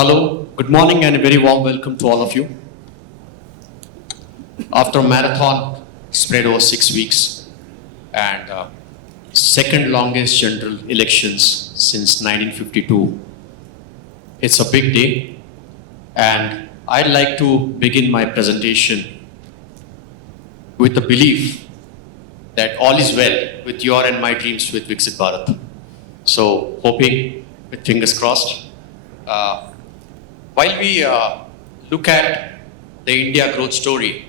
Hello, good morning and a very warm welcome to all of you. After a marathon spread over 6 weeks and second longest general elections since 1952, it's a big day and I'd like to begin my presentation with the belief that all is well with your and my dreams with Viksit Bharat. So hoping with fingers crossed. While we look at the India growth story,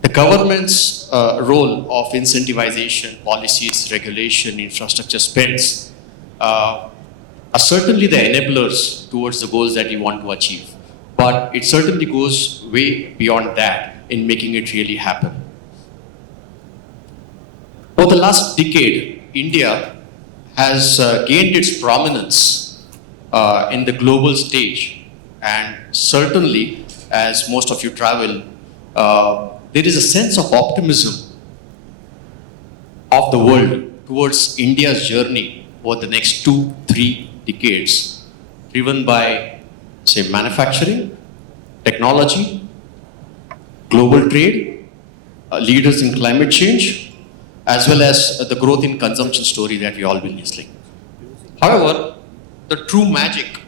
the government's role of incentivization, policies, regulation, infrastructure spends are certainly the enablers towards the goals that we want to achieve. But it certainly goes way beyond that in making it really happen. Over the last decade, India has gained its prominence in the global stage, and certainly as most of you travel, there is a sense of optimism of the world towards India's journey over the next 2-3 decades, driven by, say, manufacturing, technology, global trade, leaders in climate change, as well as the growth in consumption story that we all been listening. However, the true magic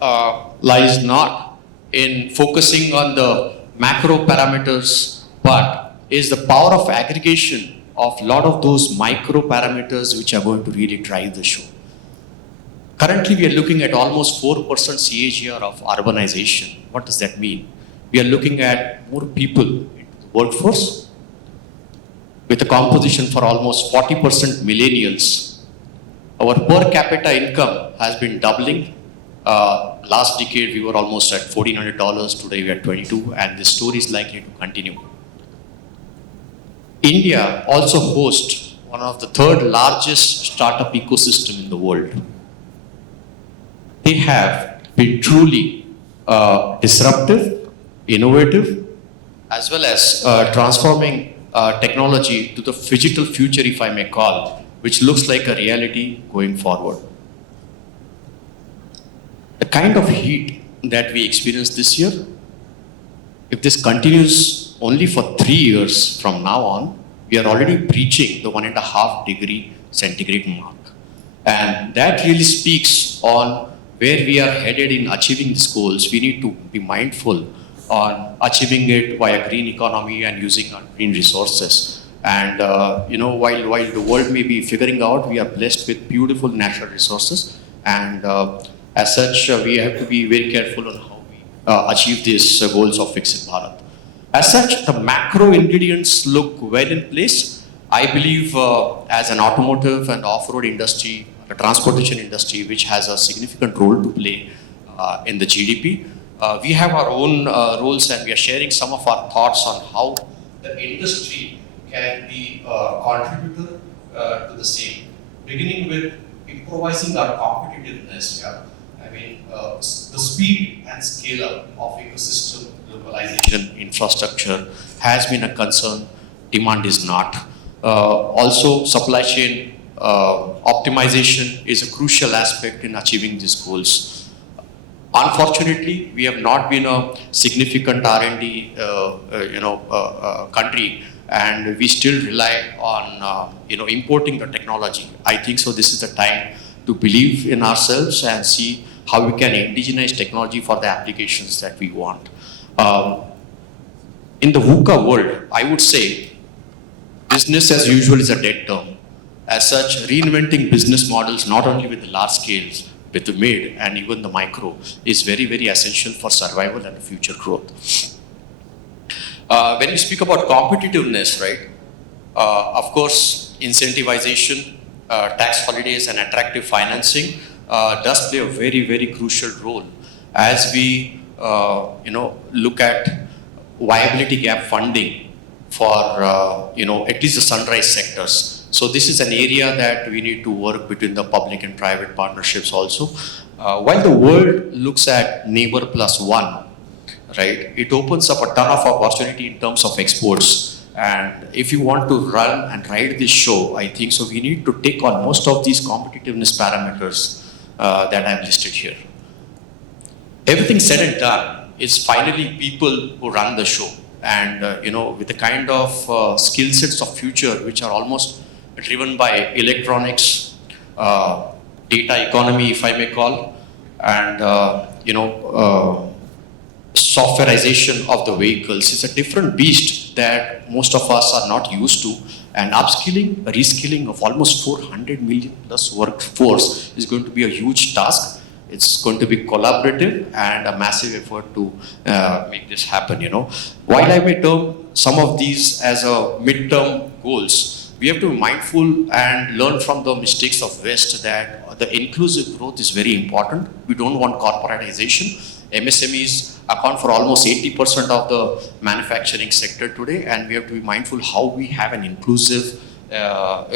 lies not in focusing on the macro parameters, but is the power of aggregation of a lot of those micro parameters which are going to really drive the show. Currently, we are looking at almost 4% CAGR of urbanization. What does that mean? We are looking at more people into the workforce with a composition for almost 40% millennials. Our per capita income has been doubling. Last decade, we were almost at $1,400. Today, we are at $22, and this story is likely to continue. India also hosts one of the third largest startup ecosystem in the world. They have been truly disruptive, innovative, as well as transforming technology to the digital future, if I may call, which looks like a reality going forward. The kind of heat that we experienced this year, if this continues only for 3 years from now on, we are already breaching the 1.5 degree centigrade mark. And that really speaks on where we are headed in achieving these goals. We need to be mindful on achieving it via green economy and using our green resources. And while the world may be figuring out, we are blessed with beautiful natural resources, and as such, we have to be very careful on how we achieve these goals of Viksit Bharat. As such, the macro ingredients look well in place. I believe as an automotive and off-road industry, the transportation industry, which has a significant role to play in the GDP, we have our own roles, and we are sharing some of our thoughts on how the industry can be a contributor to the same, beginning with improvising our competitiveness. The speed and scale up of ecosystem globalization infrastructure has been a concern. Demand is not. Also, supply chain optimization is a crucial aspect in achieving these goals. Unfortunately, we have not been a significant R&D country, and we still rely on importing the technology. I think so this is the time to believe in ourselves and see how we can indigenize technology for the applications that we want. In the VUCA world, I would say business as usual is a dead term. As such, reinventing business models, not only with the large scales, with the mid and even the micro, is very, very essential for survival and future growth. When we speak about competitiveness, right, of course, incentivization, tax holidays and attractive financing does play a very, very crucial role as we look at viability gap funding for at least the sunrise sectors. So this is an area that we need to work between the public and private partnerships also. While the world looks at neighbor plus one, right, it opens up a ton of opportunity in terms of exports. And if you want to run and ride this show, I think so we need to take on most of these competitiveness parameters that I have listed here. Everything said and done, it's finally people who run the show. And with the kind of skill sets of future which are almost driven by electronics, data economy, if I may call, and softwareization of the vehicles. It's a different beast that most of us are not used to. And upskilling, reskilling of almost 400 million plus workforce is going to be a huge task. It's going to be collaborative and a massive effort to make this happen. While I may term some of these as a midterm goals, we have to be mindful and learn from the mistakes of West that the inclusive growth is very important. We don't want corporatization. MSMEs account for almost 80% of the manufacturing sector today, and we have to be mindful how we have an inclusive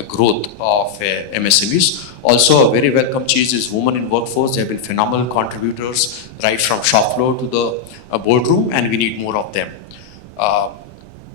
growth of MSMEs. Also, a very welcome change is women in workforce. They have been phenomenal contributors right from shop floor to the boardroom, and we need more of them.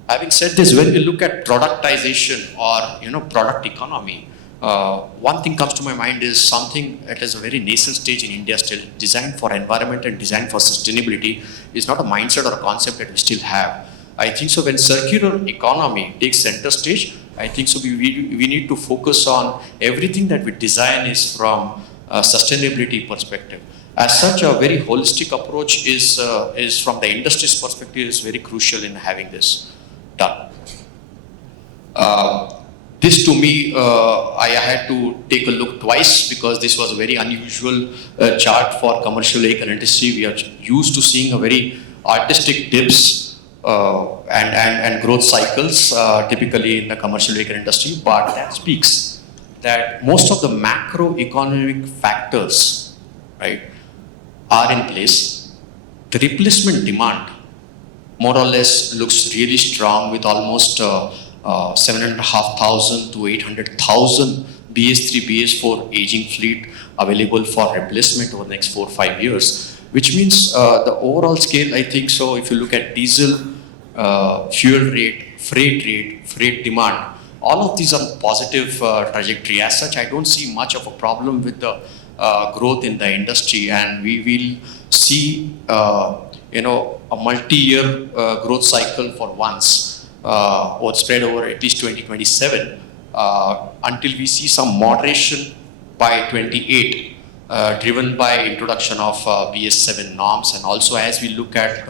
Having said this, when we look at productization or product economy, one thing comes to my mind is something that is a very nascent stage in India still. Design for environment and design for sustainability is not a mindset or a concept that we still have. I think so when circular economy takes center stage, I think so we need to focus on everything that we design is from a sustainability perspective. As such, a very holistic approach is from the industry's perspective is very crucial in having this done. This to me, I had to take a look twice because this was a very unusual chart for commercial vehicle industry. We are used to seeing a very artistic dips and growth cycles typically in the commercial vehicle industry, but that speaks that most of the macroeconomic factors, right, are in place. The replacement demand more or less looks really strong with almost 7,500 to 800,000 BS3, BS4 aging fleet available for replacement over the next 4 or 5 years, which means the overall scale, I think so, if you look at diesel, fuel rate, freight demand, all of these are positive trajectory. As such, I don't see much of a problem with the growth in the industry, and we will see a multi-year growth cycle for once, or spread over at least 2027, until we see some moderation by 28, driven by introduction of BS7 norms, and also as we look at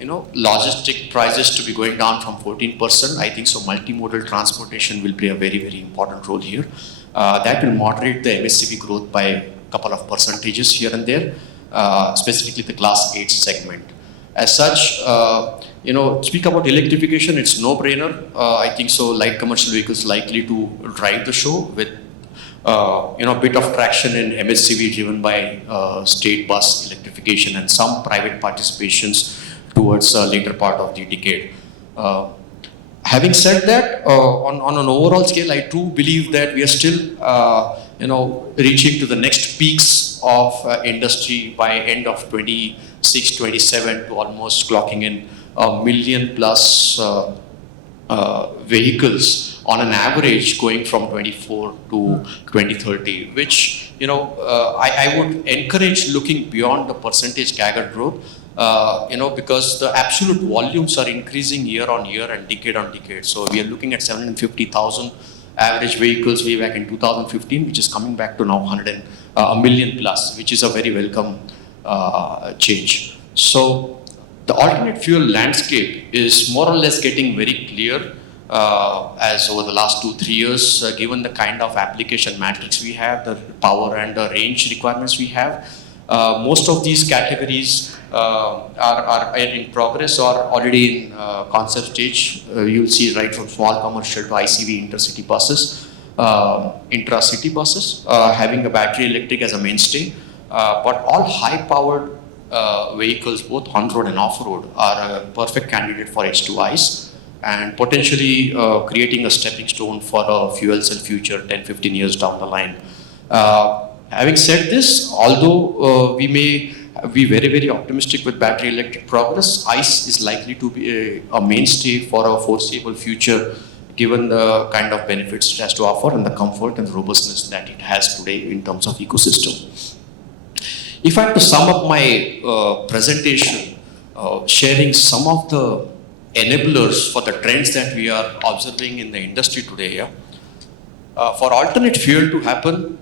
logistic prices to be going down from 14%, I think so multimodal transportation will play a very, very important role here. That will moderate the MSCV growth by a couple of percentages here and there, specifically the class 8 segment. As such, speak about electrification, it's no-brainer. I think so light commercial vehicles likely to drive the show with bit of traction in MSCV driven by state bus electrification and some private participations towards later part of the decade. Having said that, on an overall scale, I do believe that we are still reaching to the next peaks of industry by end of 26, 27 to almost clocking in 1 million plus vehicles on an average going from 24 to 2030, which I would encourage looking beyond the percentage CAGR growth, because the absolute volumes are increasing year on year and decade on decade. So we are looking at 750,000 average vehicles way back in 2015, which is coming back to now 1 million plus, which is a very welcome change. So the alternate fuel landscape is more or less getting very clear as over the last 2-3 years, given the kind of application matrix we have, the power and the range requirements we have. Most of these categories are in progress or already in concept stage. You'll see right from small commercial to ICV intercity buses, intra-city buses, having a battery electric as a mainstay. But all high-powered vehicles, both on-road and off-road, are a perfect candidate for H2 ICE and potentially creating a stepping stone for a fuel cell future 10-15 years down the line. Having said this, although we may be very, very optimistic with battery electric progress, ICE is likely to be a mainstay for a foreseeable future given the kind of benefits it has to offer and the comfort and the robustness that it has today in terms of ecosystem. If I have to sum up my presentation, sharing some of the enablers for the trends that we are observing in the industry today, for alternate fuel to happen,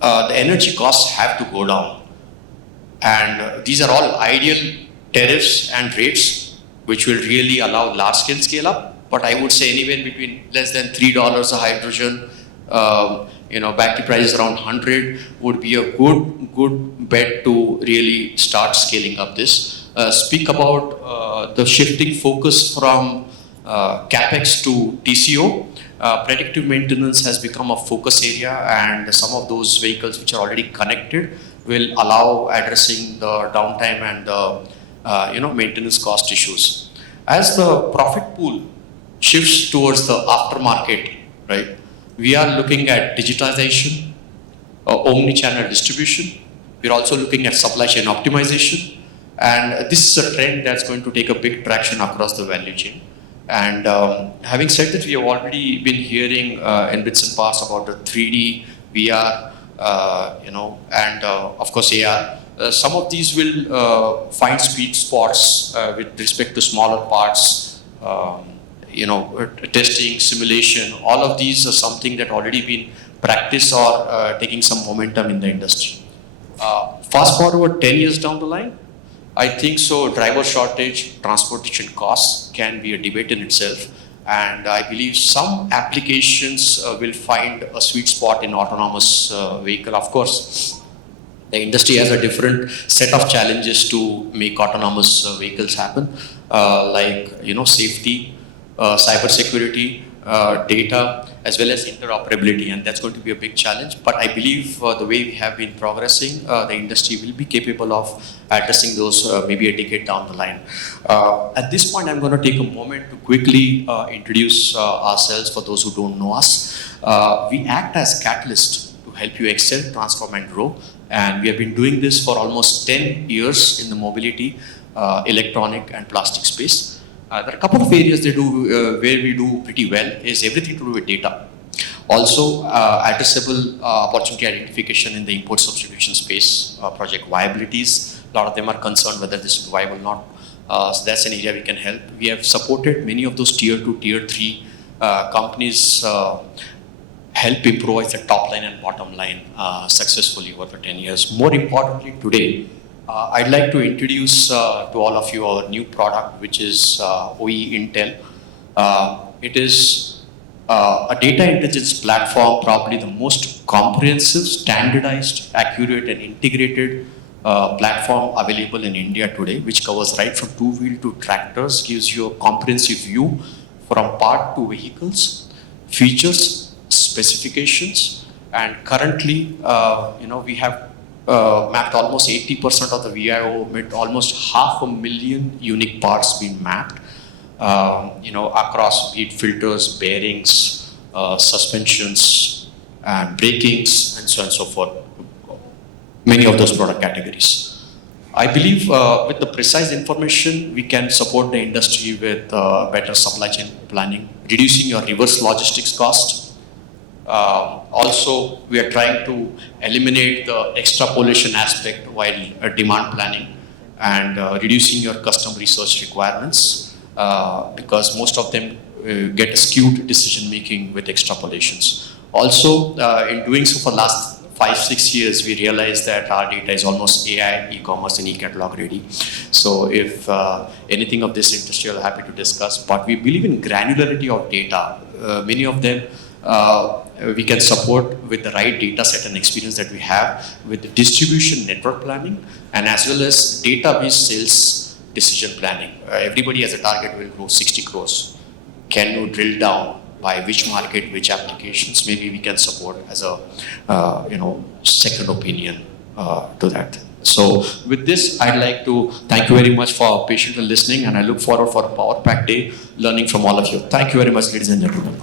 the energy costs have to go down. And these are all ideal tariffs and rates which will really allow large scale up. But I would say anywhere between less than $3 a hydrogen, battery prices around 100 would be a good bet to really start scaling up this. Speak about the shifting focus from capex to TCO. Predictive maintenance has become a focus area, and some of those vehicles which are already connected will allow addressing the downtime and the maintenance cost issues. As the profit pool shifts towards the aftermarket, right? We are looking at digitization, omni-channel distribution. We're also looking at supply chain optimization, and this is a trend that's going to take a big traction across the value chain. And having said that, we have already been hearing in bits and parts about the 3D, VR, and of course AR. Some of these will find sweet spots with respect to smaller parts, testing, simulation. All of these are something that already been practiced or taking some momentum in the industry. Fast forward 10 years down the line, I think so driver shortage, transportation costs can be a debate in itself. And I believe some applications will find a sweet spot in autonomous vehicle. Of course, the industry has a different set of challenges to make autonomous vehicles happen, like safety, cyber security, data, as well as interoperability, and that's going to be a big challenge. But I believe the way we have been progressing, the industry will be capable of addressing those maybe a decade down the line. At this point, I'm going to take a moment to quickly introduce ourselves for those who don't know us. We act as catalyst to help you excel, transform, and grow. And we have been doing this for almost 10 years in the mobility, electronic, and plastic space. There are a couple of areas where we do pretty well is everything to do with data. Also, addressable opportunity identification in the import substitution space, project viabilities. A lot of them are concerned whether this is viable or not. So that's an area we can help. We have supported many of those tier 2, tier 3 companies, help improvise the top line and bottom line successfully over the 10 years. More importantly, today, I'd like to introduce to all of you our new product, which is OE Intel. It is a data intelligence platform, probably the most comprehensive, standardized, accurate, and integrated platform available in India today, which covers right from two-wheel to tractors, gives you a comprehensive view from part to vehicles, features, specifications, and currently, we have mapped almost 80% of the VIO, with almost 500,000 unique parts being mapped, across be it filters, bearings, suspensions, and brakings, and so on and so forth. Many of those product categories. I believe with the precise information, we can support the industry with better supply chain planning, reducing your reverse logistics cost. Also, we are trying to eliminate the extrapolation aspect while demand planning and reducing your custom research requirements because most of them get a skewed decision making with extrapolations. Also, in doing so for last 5-6 years, we realized that our data is almost AI, e-commerce, and e-catalog ready. So if anything of this interest, you're happy to discuss. But we believe in granularity of data. Many of them we can support with the right data set and experience that we have with the distribution network planning and as well as database sales decision planning. Everybody has a target will grow 60 crores. Can you drill down by which market, which applications? Maybe we can support as a second opinion to that. So with this, I'd like to thank you very much for patiently listening, and I look forward for a Power Pack Day learning from all of you. Thank you very much, ladies and gentlemen.